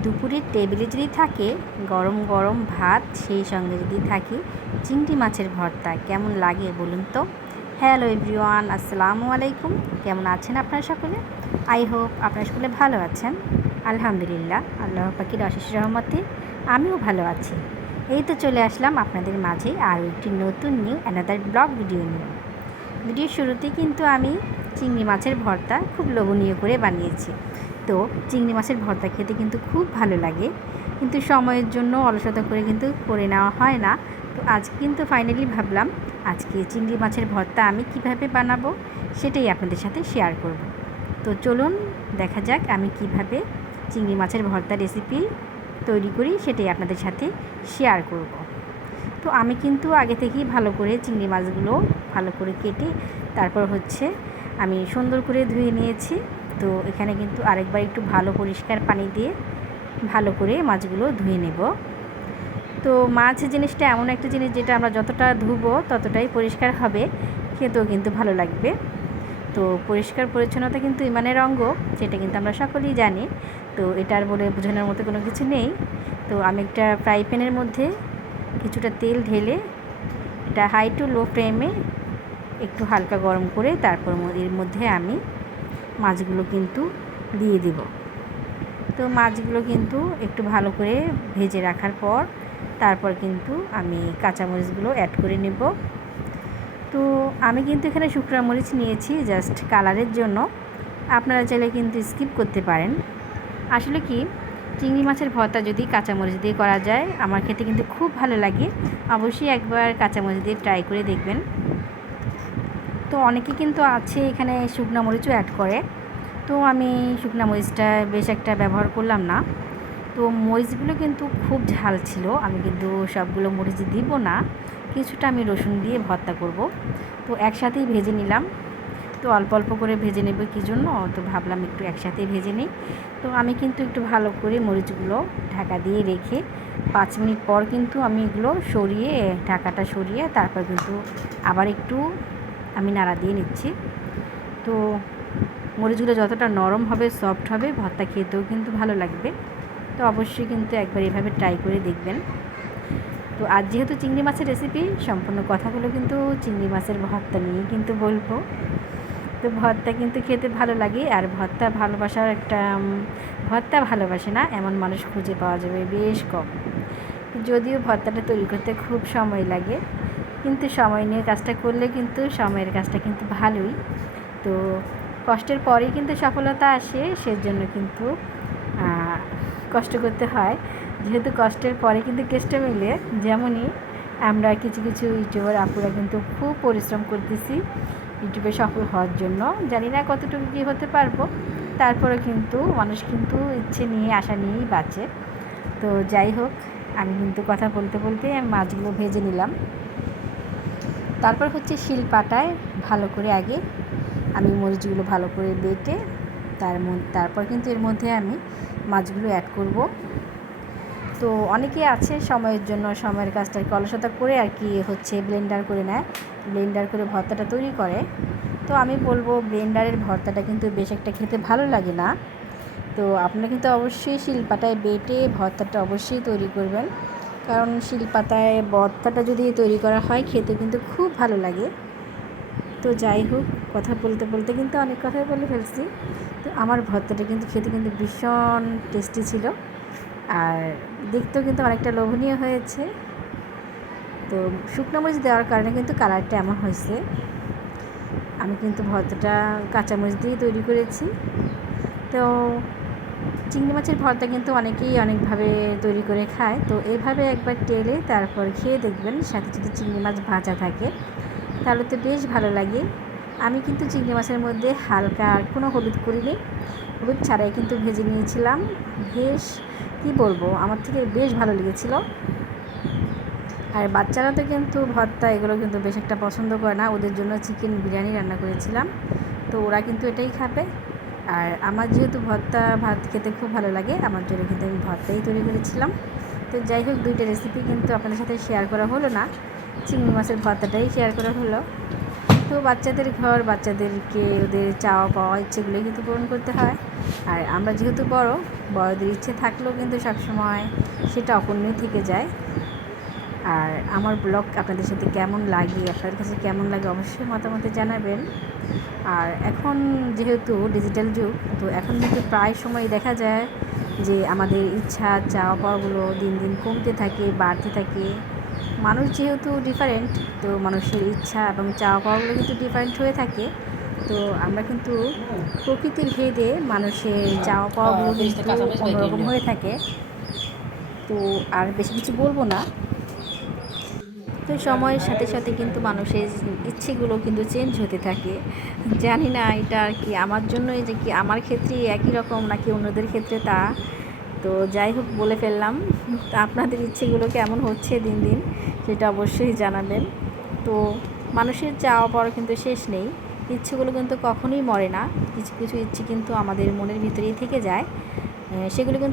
দুপুরের টেবিলে যদি থাকে গরম গরম ভাত, সেই সঙ্গে যদি থাকে চিংড়ি মাছের ভর্তা, কেমন লাগে বলুন তো। হ্যালো এভরিওয়ান, আসসালামু আলাইকুম। কেমন আছেন আপনারা সকলে? আই হোপ আপনারা সকলে ভালো আছেন। আলহামদুলিল্লাহ, আল্লাহ পাকের অশেষ রহমতে আমিও ভালো আছি। এই তো চলে আসলাম আপনাদের মাঝে আরও একটি নতুন অ্যানাদার ব্লগ ভিডিও নিয়ে। ভিডিওর শুরুতেই কিন্তু আমি চিংড়ি মাছের ভর্তা খুব লোভনীয় করে বানিয়েছি। তো চিংড়ি মাছের ভর্তা খেতে কিন্তু খুব ভালো লাগে, কিন্তু সময়ের জন্য অলসতা করে কিন্তু করে নেওয়া হয় না। তো আজকে কিন্তু ফাইনালি ভাবলাম আজকে চিংড়ি মাছের ভর্তা আমি কিভাবে বানাবো সেটাই আপনাদের সাথে শেয়ার করব। তো চলুন দেখা যাক আমি কিভাবে চিংড়ি মাছের ভর্তা রেসিপি তৈরি করি, সেটাই আপনাদের সাথে শেয়ার করব। তো আমি কিন্তু আগে থেকেই ভালো করে চিংড়ি মাছগুলো ভালো করে কেটে তারপর আমি সুন্দর করে ধুয়ে নিয়েছি। তো এখানে কিন্তু আরেকবার একটু ভালো পরিষ্কার পানি দিয়ে ভালো করে মাছগুলো ধুয়ে নেব। তো মাছ জিনিসটা এমন একটা জিনিস যেটা আমরা যতটা ধুবো ততটাই পরিষ্কার হবে, খেতেও কিন্তু ভালো লাগবে। তো পরিষ্কার পরিচ্ছন্নতা কিন্তু ইমানের অঙ্গ, সেটা কিন্তু আমরা সকলেই জানি। তো এটার বলে বোঝানোর মতো কোনো কিছু নেই। তো আমি একটা ফ্রাই প্যানের মধ্যে কিছুটা তেল ঢেলে এটা হাই টু লো ফ্লেমে একটু হালকা গরম করে তারপর এর মধ্যে আমি মাছগুলো কিন্তু দিয়ে দেব। তো মাছগুলো কিন্তু একটু ভালো করে ভেজে রাখার পর তারপর কিন্তু আমি কাঁচামরিচগুলো অ্যাড করে নেব। তো আমি কিন্তু এখানে শুকনো মরিচ নিয়েছি জাস্ট কালারের জন্য, আপনারা চাইলে কিন্তু স্কিপ করতে পারেন। আসলে কি, চিংড়ি মাছের ভর্তা যদি কাঁচামরিচ দিয়ে করা যায় আমার খেতে কিন্তু খুব ভালো লাগে। অবশ্যই একবার কাঁচামরিচ দিয়ে ট্রাই করে দেখবেন। তো অনেকে কিন্তু আছে এখানে শুকনো মরিচও অ্যাড করে, তো আমি শুকনো মরিচটা বেশ একটা ব্যবহার করলাম না। তো মরিচগুলো কিন্তু খুব ঝাল ছিল, আমি কিন্তু সবগুলো মরিচ দিব না, কিছুটা আমি রসুন দিয়ে ভর্তা করব। তো একসাথেই ভেজে নিলাম। তো অল্প অল্প করে ভেজে নেব কী জন্য, তো ভাবলাম একটু একসাথেই ভেজে নিই। তো আমি কিন্তু একটু ভালো করে মরিচগুলো ঢাকা দিয়ে রেখে 5 মিনিট পর কিন্তু আমি এগুলো সরিয়ে ঢাকাটা সরিয়ে তারপর কিন্তু আবার একটু আমি নাড়া দিয়ে নিচ্ছি। তো মরিচগুলো যতটা নরম হবে, সফট হবে, ভর্তা খেতেও কিন্তু ভালো লাগবে। তো অবশ্যই কিন্তু একবার এভাবে ট্রাই করে দেখবেন। তো আজ যেহেতু চিংড়ি মাছের রেসিপি, সম্পূর্ণ কথাগুলো কিন্তু চিংড়ি মাছের ভর্তা নিয়ে কিন্তু বলবো। তো ভর্তা কিন্তু খেতে ভালো লাগে, আর ভর্তা ভালোবাসার একটা ভর্তা ভালোবাসে না এমন মানুষ খুঁজে পাওয়া যাবে বেশ কম। যদিও ভর্তাটা তৈরি করতে খুব সময় লাগে, কিন্তু সময় নিয়ে কাজটা করলে কিন্তু সময়ের কাজটা কিন্তু ভালোই। তো কষ্টের পরেই কিন্তু সফলতা আসে, সেজন্য কিন্তু কষ্ট করতে হয়। যেহেতু কষ্টের পরে কিন্তু কেষ্ট মিলে, যেমনই আমরা কিছু কিছু ইউটিউবার আপুরা কিন্তু খুব পরিশ্রম করতেছি ইউটিউবে সফল হওয়ার জন্য। জানি না কতটুকু কী হতে পারবো, তারপরে কিন্তু মানুষ কিন্তু ইচ্ছে নিয়ে আশা নিয়েই বাঁচে। তো যাই হোক, আমি কিন্তু কথা বলতে বলতে মাছগুলো ভেজে নিলাম। তারপর শিলপাটায় ভালো করে আগে আমি মরিচগুলো ভালো করে বেটে তারপর কিন্তু এর মধ্যে আমি মাছগুলো অ্যাড করব। তো অনেকে আছে সময়ের জন্য সময়ের কাজটাকে অলসতা করে ব্লেন্ডার করে নেয়, ব্লেন্ডার করে ভর্তাটা তৈরি করে। তো আমি বলবো ব্লেন্ডারের ভর্তাটা কিন্তু বেশ একটা খেতে ভালো লাগে না। তো আপনারা কিন্তু অবশ্যই শিলপাটায় বেটে ভর্তাটা অবশ্যই তৈরি করবেন, কারণ শিলপাতায় ভর্তাটা যদি তৈরি করা হয় খেতে কিন্তু খুব ভালো লাগে। তো যাই হোক, কথা বলতে বলতে কিন্তু অনেক কথাই বলে ফেলছি। তো আমার ভর্তাটা কিন্তু খেতে কিন্তু ভীষণ টেস্টি ছিল, আর দেখতেও কিন্তু অনেকটা লোভনীয় হয়েছে। তো শুকনো মরিচ দেওয়ার কারণে কিন্তু কালারটা এমন হয়েছে। আমি কিন্তু ভর্তাটা কাঁচামরিচ দিয়ে তৈরি করেছি। তো চিংড়ি মাছের ভর্তা কিন্তু অনেকেই অনেকভাবে তৈরি করে খায়, তো এইভাবে একবার টেলে তারপর খেয়ে দেখবেন, সাথে যদি চিংড়ি মাছ ভাজা থাকে তাহলে তো বেশ ভালো লাগে। আমি কিন্তু চিংড়ি মাছের মধ্যে হালকা কোনো হলুদ করিনি, হলুদ ছাড়াই কিন্তু ভেজে নিয়েছিলাম। বেশ কী বলবো, আমার থেকে বেশ ভালো লেগেছিল। আর বাচ্চারা তো কিন্তু ভর্তা এগুলো কিন্তু বেশ একটা পছন্দ করে না, ওদের জন্য চিকেন বিরিয়ানি রান্না করেছিলাম, তো ওরা কিন্তু এটাই খাবে। আর আমার যেহেতু ভাত খেতে খুব ভালো লাগে, আমার জন্য কিন্তু আমি ভর্তাই তৈরি করেছিলাম। তো যাই হোক, দুইটা রেসিপি কিন্তু আপনাদের সাথে শেয়ার করা হলো না, চিংড়ি মাছের ভর্তাটাই শেয়ার করা হলো। তো বাচ্চাদেরকে ওদের চাওয়া পাওয়া ইচ্ছেগুলো কিন্তু পূরণ করতে হয়। আর আমরা যেহেতু বড়দের ইচ্ছে থাকলেও কিন্তু সবসময় সেটা অপূর্ণ থেকে যায়। আর আমার ব্লগ আপনাদের সাথে কেমন লাগে, আপনাদের কাছে কেমন লাগে অবশ্যই মতামতে জানাবেন। আর এখন যেহেতু ডিজিটাল যুগ, তো এখন কিন্তু প্রায় সময় দেখা যায় যে আমাদের ইচ্ছা চাওয়া পাওয়াগুলো দিন দিন কমতে থাকে, বাড়তে থাকে। মানুষ যেহেতু ডিফারেন্ট, তো মানুষের ইচ্ছা এবং চাওয়া পাওয়াগুলো কিন্তু ডিফারেন্ট হয়ে থাকে। তো আমরা কিন্তু প্রকৃতির ভেদে মানুষের চাওয়া পাওয়াগুলো কিন্তু অন্যরকম হয়ে থাকে। তো আর বেশি কিছু বলবো না। তো সময়ের সাথে সাথে কিন্তু মানুষের ইচ্ছেগুলো কিন্তু চেঞ্জ হতে থাকে। জানি না এটা আর কি আমার জন্যই যে কি আমার ক্ষেত্রেই একই রকম নাকি অন্যদের ক্ষেত্রে তা। তো যাই হোক বলে ফেললাম। তো আপনাদের ইচ্ছেগুলো কেমন হচ্ছে দিন দিন সেটা অবশ্যই জানাবেন। তো মানুষের চাওয়া পাওয়ার কিন্তু শেষ নেই, ইচ্ছেগুলো কিন্তু কখনোই মরে না। কিছু কিছু ইচ্ছে কিন্তু আমাদের মনের ভিতরেই থেকে যায়, সেগুলো কিন্তু